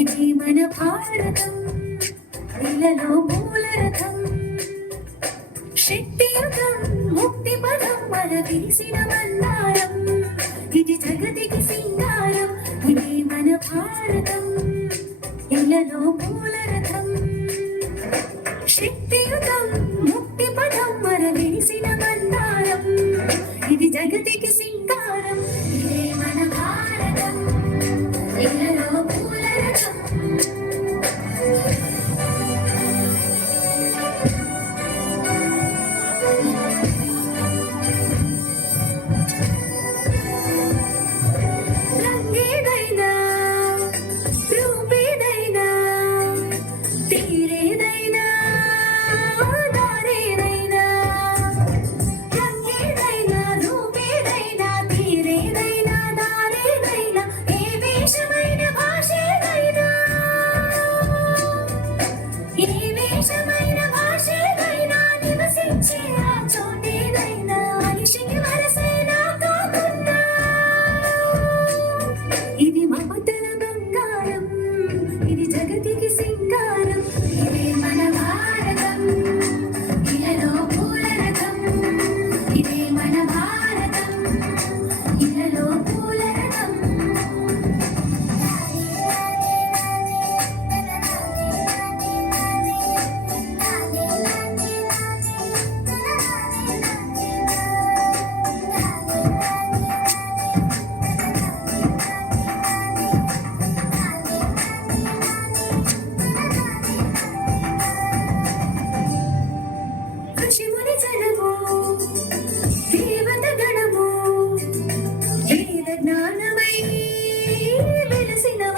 ఇది మన భారతం ఇలలో మూలరథం శక్తియుతం ముక్తి పదం మన విరిసిన మన్నారం ఇది జగతికి సింగారం ఇది మన భారతం ఇలలో మూలరథం శక్తియుతం ముక్తి పదం మన విరిసిన మన్నారం ఇది జగతికి సింగారం ఇదే మన భారతం ఇలలో మూలరథం రంగేదైనా రూపేదైనా తీరేదైనా దారేదైనా రంగేదైనా రూపేదైనా తీరేదైనా దారేదైనా ఏ వేషమైన భాషేదైనా ఏ వేషమైన భాషేదైనా నివసించే ఆ చోటేదైనా మనిషికి వరసైనా కాకుండా ఇది మమతల బంగారం ఇది జగతికి సింగారం ఇదే మన భారతం ఇలలో పూలరథం ఇదే మన భారతం ఇలలో పూలరథం ఋషిముని జనము దేవత గణము వేద జ్ఞానమై వెలసినవ